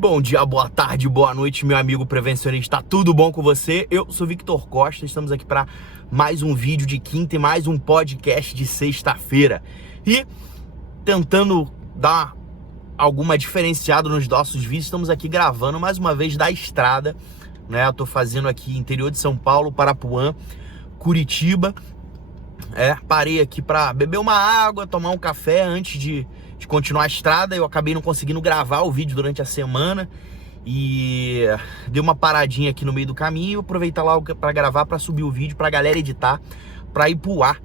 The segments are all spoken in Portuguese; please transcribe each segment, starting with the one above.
Bom dia, boa tarde, boa noite, meu amigo prevencionista, tudo bom com você? Eu sou Victor Costa, estamos aqui para mais um vídeo de quinta e mais um podcast de sexta-feira. E tentando dar alguma diferenciada nos nossos vídeos, estamos aqui gravando mais uma vez da estrada, né? Eu tô fazendo aqui interior de São Paulo, Parapuã, Curitiba. Parei aqui para beber uma água, tomar um café antes de continuar a estrada. Eu acabei não conseguindo gravar o vídeo durante a semana e dei uma paradinha aqui no meio do caminho. Aproveitar lá para gravar, para subir o vídeo, para a galera editar, para ir pro ar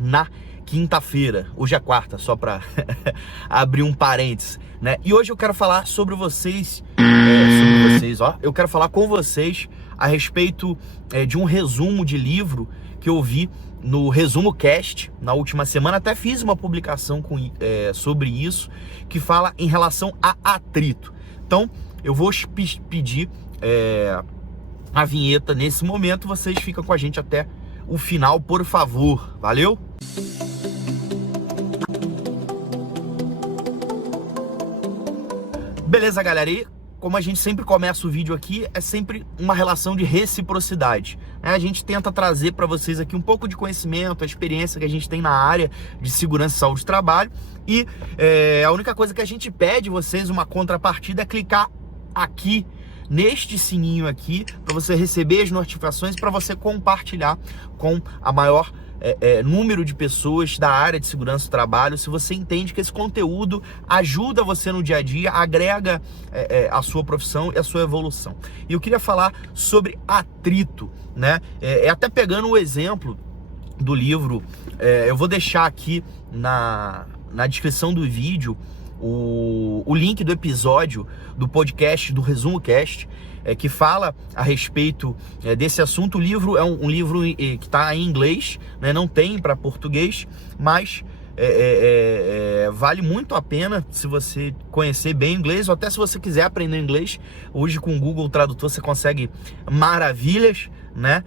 na quinta-feira. Hoje é quarta, só para abrir um parênteses, né? E hoje eu quero falar sobre vocês, eu quero falar com vocês a respeito de um resumo de livro que eu vi no Resumo Cast na última semana. Até fiz uma publicação sobre isso, que fala em relação a atrito. Então eu vou pedir a vinheta nesse momento. Vocês ficam com a gente até o final, por favor. Valeu? Beleza, galera? E como a gente sempre começa o vídeo aqui, é sempre uma relação de reciprocidade, né? A gente tenta trazer para vocês aqui um pouco de conhecimento, a experiência que a gente tem na área de segurança e saúde do trabalho. E a única coisa que a gente pede vocês, uma contrapartida, é clicar aqui neste sininho aqui para você receber as notificações, para você compartilhar com a maior número de pessoas da área de segurança do trabalho. Se você entende que esse conteúdo ajuda você no dia a dia, agrega a sua profissão e a sua evolução. E eu queria falar sobre atrito, né? Até pegando o exemplo do livro, eu vou deixar aqui na descrição do vídeo o link do episódio do podcast, do Resumo Cast, que fala a respeito desse assunto. O livro é um livro que está em inglês, né? Não tem para português, mas vale muito a pena se você conhecer bem inglês, ou até se você quiser aprender inglês. Hoje com o Google Tradutor você consegue maravilhas, né?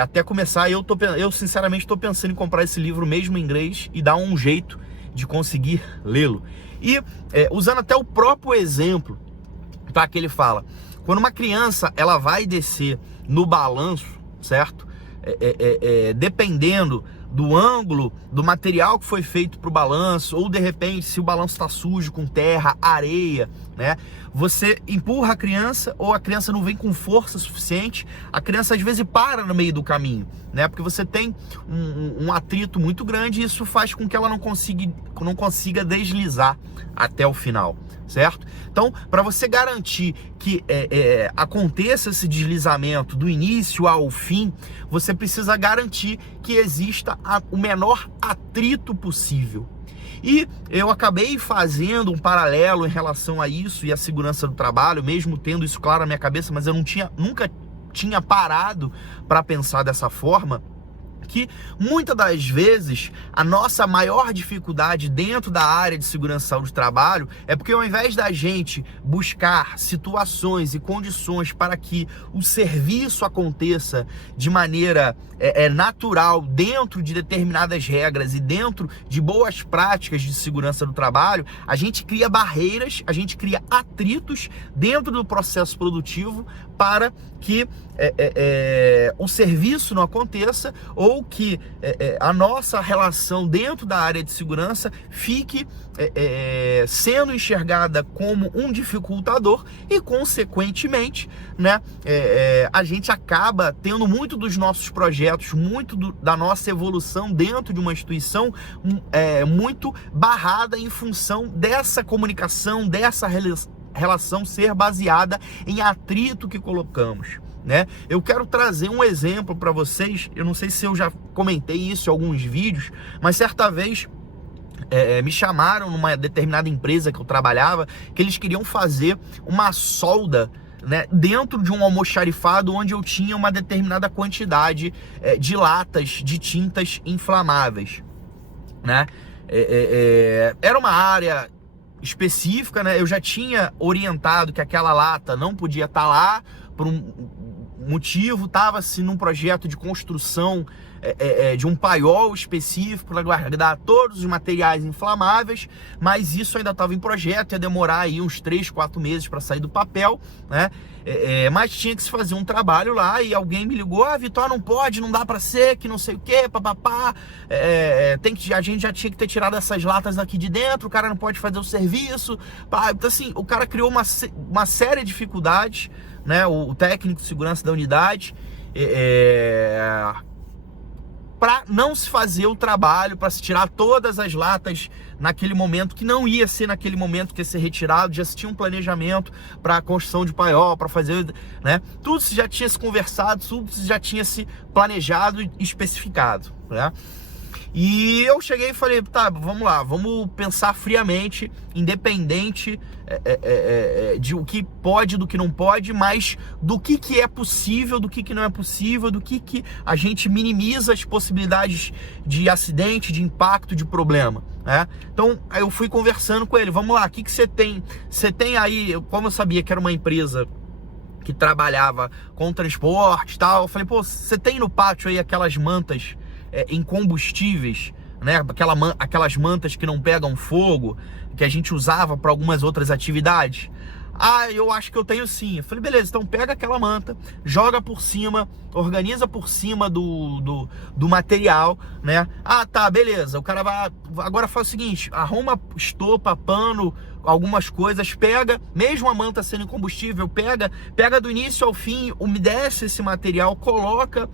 Até começar, eu sinceramente estou pensando em comprar esse livro mesmo em inglês e dar um jeito de conseguir lê-lo. E usando até o próprio exemplo, tá, que ele fala, quando uma criança ela vai descer no balanço, certo? Dependendo do ângulo, do material que foi feito para o balanço, ou de repente se o balanço está sujo com terra, areia, né? Você empurra a criança, ou a criança não vem com força suficiente, a criança às vezes para no meio do caminho, né? Porque você tem um atrito muito grande, e isso faz com que ela não consiga deslizar até o final, certo? Então, para você garantir que aconteça esse deslizamento do início ao fim, você precisa garantir que exista o menor atrito possível. E eu acabei fazendo um paralelo em relação a isso e a segurança do trabalho, mesmo tendo isso claro na minha cabeça, mas eu nunca tinha parado para pensar dessa forma, que muitas das vezes a nossa maior dificuldade dentro da área de segurança e saúde do trabalho é porque, ao invés da gente buscar situações e condições para que o serviço aconteça de maneira natural, dentro de determinadas regras e dentro de boas práticas de segurança do trabalho, a gente cria barreiras, a gente cria atritos dentro do processo produtivo para que o serviço não aconteça, ou que a nossa relação dentro da área de segurança fique sendo enxergada como um dificultador, e consequentemente, né, a gente acaba tendo muito dos nossos projetos, muito da nossa evolução dentro de uma instituição muito barrada em função dessa comunicação, dessa relação ser baseada em atrito que colocamos, né? Eu quero trazer um exemplo para vocês. Eu não sei se eu já comentei isso em alguns vídeos, mas certa vez me chamaram numa determinada empresa que eu trabalhava, que eles queriam fazer uma solda, né, dentro de um almoxarifado onde eu tinha uma determinada quantidade de latas de tintas inflamáveis, né? Era uma área específica, né? Eu já tinha orientado que aquela lata não podia estar lá por um motivo, estava-se num projeto de construção de um paiol específico para guardar todos os materiais inflamáveis, mas isso ainda estava em projeto, ia demorar aí uns 3, 4 meses para sair do papel, né? Mas tinha que se fazer um trabalho lá e alguém me ligou: Vitor, não pode, não dá para ser, que não sei o que, papapá, a gente já tinha que ter tirado essas latas aqui de dentro, o cara não pode fazer o serviço, pá. Então assim, o cara criou uma série de dificuldades, né, o técnico de segurança da unidade, para não se fazer o trabalho, para se tirar todas as latas naquele momento, que não ia ser naquele momento que ia ser retirado, já se tinha um planejamento para a construção de paiol, para fazer, né? Tudo já tinha se conversado, tudo já tinha se planejado e especificado, né? E eu cheguei e falei: tá, vamos lá, vamos pensar friamente, independente de o que pode, do que não pode, mas do que é possível, do que não é possível, do que a gente minimiza as possibilidades de acidente, de impacto, de problema, né? Então, aí eu fui conversando com ele: vamos lá, o que você tem? Você tem aí, como eu sabia que era uma empresa que trabalhava com transporte e tal, eu falei: pô, você tem no pátio aí aquelas mantas incombustíveis, né? Aquelas mantas que não pegam fogo, que a gente usava para algumas outras atividades? Eu acho que eu tenho sim. Eu falei: beleza, então pega aquela manta, joga por cima, organiza por cima do material, né? Tá, beleza. O cara vai, agora faz o seguinte: arruma estopa, pano, algumas coisas, pega, mesmo a manta sendo combustível, pega do início ao fim, umedece esse material, coloca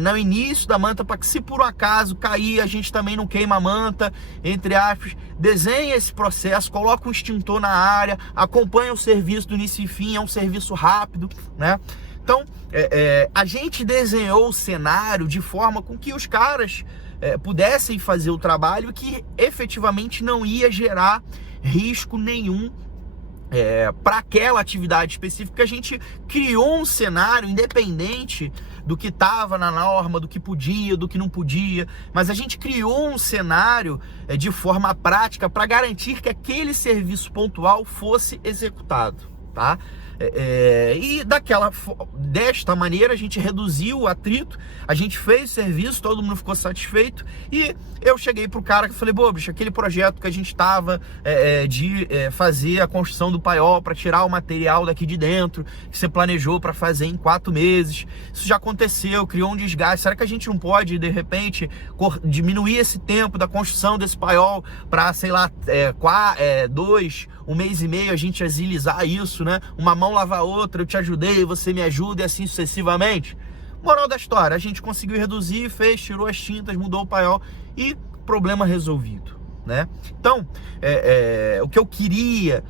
no início da manta, para que se por um acaso cair, a gente também não queima a manta, entre aspas. Desenha esse processo, coloca um extintor na área, acompanha o serviço do início e fim, é um serviço rápido, né? Então, a gente desenhou o cenário de forma com que os caras pudessem fazer o trabalho que efetivamente não ia gerar risco nenhum para aquela atividade específica. A gente criou um cenário independente do que estava na norma, do que podia, do que não podia, mas a gente criou um cenário de forma prática para garantir que aquele serviço pontual fosse executado, tá? E desta maneira a gente reduziu o atrito, a gente fez o serviço, todo mundo ficou satisfeito. E eu cheguei pro cara que falei: bicho, aquele projeto que a gente tava de fazer a construção do paiol para tirar o material daqui de dentro, que você planejou para fazer em 4 meses, isso já aconteceu, criou um desgaste. Será que a gente não pode, de repente, diminuir esse tempo da construção desse paiol para, sei lá, 1 mês e meio, a gente agilizar isso, né? Uma mão lava a outra, eu te ajudei, você me ajuda, e assim sucessivamente. Moral da história: a gente conseguiu reduzir, tirou as tintas, mudou o paiol e problema resolvido, né? Então, o que eu queria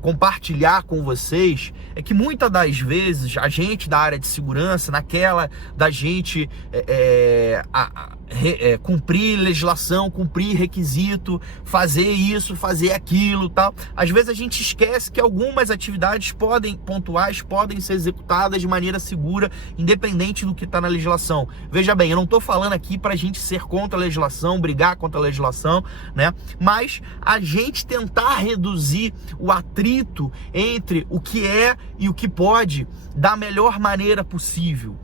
compartilhar com vocês é que muitas das vezes a gente da área de segurança, naquela da gente cumprir legislação, cumprir requisito, fazer isso, fazer aquilo, tal, às vezes a gente esquece que algumas atividades pontuais podem ser executadas de maneira segura, independente do que está na legislação. Veja bem, eu não estou falando aqui para a gente ser contra a legislação, brigar contra a legislação, né? Mas a gente tentar reduzir o atrito entre o que é e o que pode da melhor maneira possível,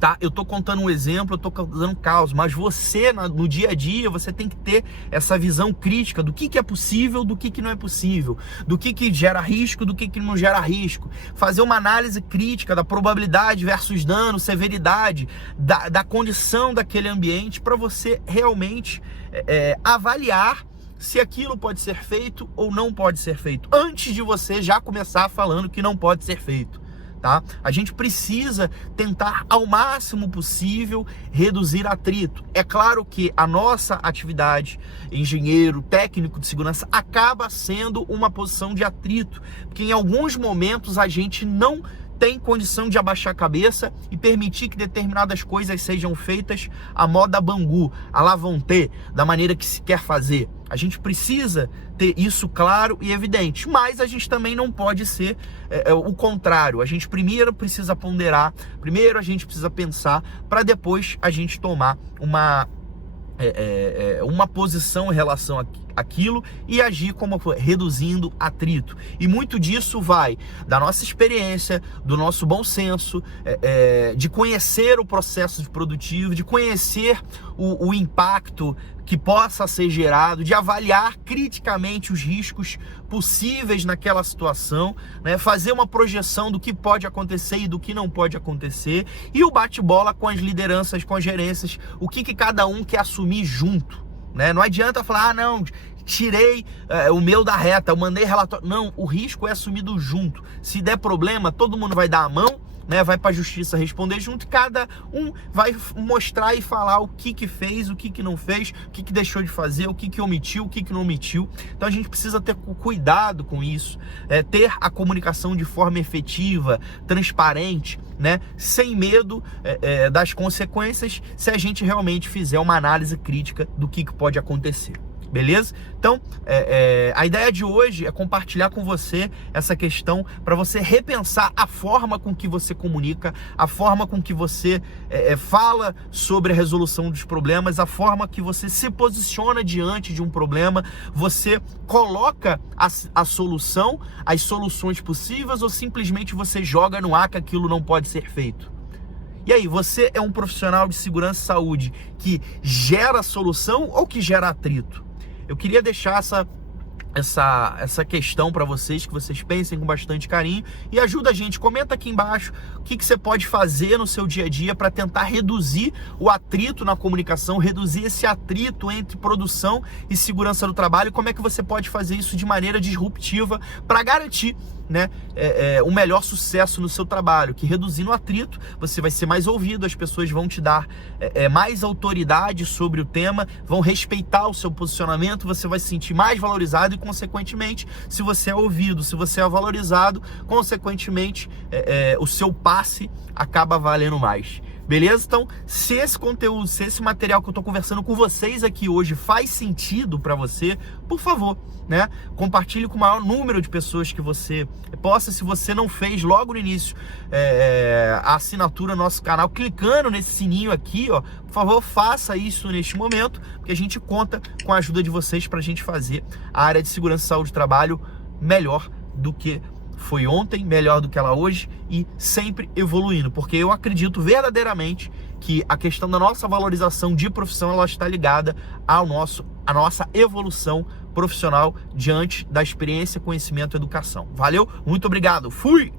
tá? Eu tô contando um exemplo, eu tô dando caos, mas você no dia a dia, você tem que ter essa visão crítica do que é possível, do que não é possível, do que gera risco, do que não gera risco, fazer uma análise crítica da probabilidade versus dano, severidade, da condição daquele ambiente, para você realmente avaliar se aquilo pode ser feito ou não pode ser feito, antes de você já começar falando que não pode ser feito, tá? A gente precisa tentar ao máximo possível reduzir atrito. É claro que a nossa atividade, engenheiro, técnico de segurança, acaba sendo uma posição de atrito, porque em alguns momentos a gente não tem condição de abaixar a cabeça e permitir que determinadas coisas sejam feitas à moda Bangu, à la vontade, da maneira que se quer fazer. A gente precisa ter isso claro e evidente, mas a gente também não pode ser o contrário. A gente primeiro precisa ponderar, primeiro a gente precisa pensar, para depois a gente tomar uma uma posição em relação àquilo e agir como reduzindo atrito. E muito disso vai da nossa experiência, do nosso bom senso, de conhecer o processo produtivo, de conhecer o impacto que possa ser gerado, de avaliar criticamente os riscos possíveis naquela situação, né? Fazer uma projeção do que pode acontecer e do que não pode acontecer, e o bate-bola com as lideranças, com as gerências, o que cada um quer assumir junto, né? Não adianta falar, não, tirei o meu da reta, eu mandei relatório. Não, o risco é assumido junto. Se der problema, todo mundo vai dar a mão, né, vai para a justiça responder junto, e cada um vai mostrar e falar o que fez, o que não fez, o que deixou de fazer, o que omitiu, o que não omitiu. Então a gente precisa ter cuidado com isso, ter a comunicação de forma efetiva, transparente, né, sem medo das consequências, se a gente realmente fizer uma análise crítica do que pode acontecer. Beleza? Então, a ideia de hoje é compartilhar com você essa questão para você repensar a forma com que você comunica, a forma com que você fala sobre a resolução dos problemas, a forma que você se posiciona diante de um problema, você coloca a solução, as soluções possíveis, ou simplesmente você joga no ar que aquilo não pode ser feito. E aí, você é um profissional de segurança e saúde que gera solução ou que gera atrito? Eu queria deixar essa questão para vocês, que vocês pensem com bastante carinho e ajuda a gente. Comenta aqui embaixo o que você pode fazer no seu dia a dia para tentar reduzir o atrito na comunicação, reduzir esse atrito entre produção e segurança do trabalho. Como é que você pode fazer isso de maneira disruptiva para garantir, né, o melhor sucesso no seu trabalho, que reduzindo o atrito, você vai ser mais ouvido, as pessoas vão te dar mais autoridade sobre o tema, vão respeitar o seu posicionamento, você vai se sentir mais valorizado e, consequentemente, se você é ouvido, se você é valorizado, consequentemente, o seu passe acaba valendo mais. Beleza? Então, se esse conteúdo, se esse material que eu tô conversando com vocês aqui hoje faz sentido para você, por favor, né? Compartilhe com o maior número de pessoas que você possa. Se você não fez logo no início a assinatura no nosso canal, clicando nesse sininho aqui, ó, por favor, faça isso neste momento, porque a gente conta com a ajuda de vocês para a gente fazer a área de segurança e saúde do trabalho melhor do que foi ontem, melhor do que ela hoje, e sempre evoluindo, porque eu acredito verdadeiramente que a questão da nossa valorização de profissão, ela está ligada à nossa evolução profissional diante da experiência, conhecimento e educação. Valeu? Muito obrigado. Fui!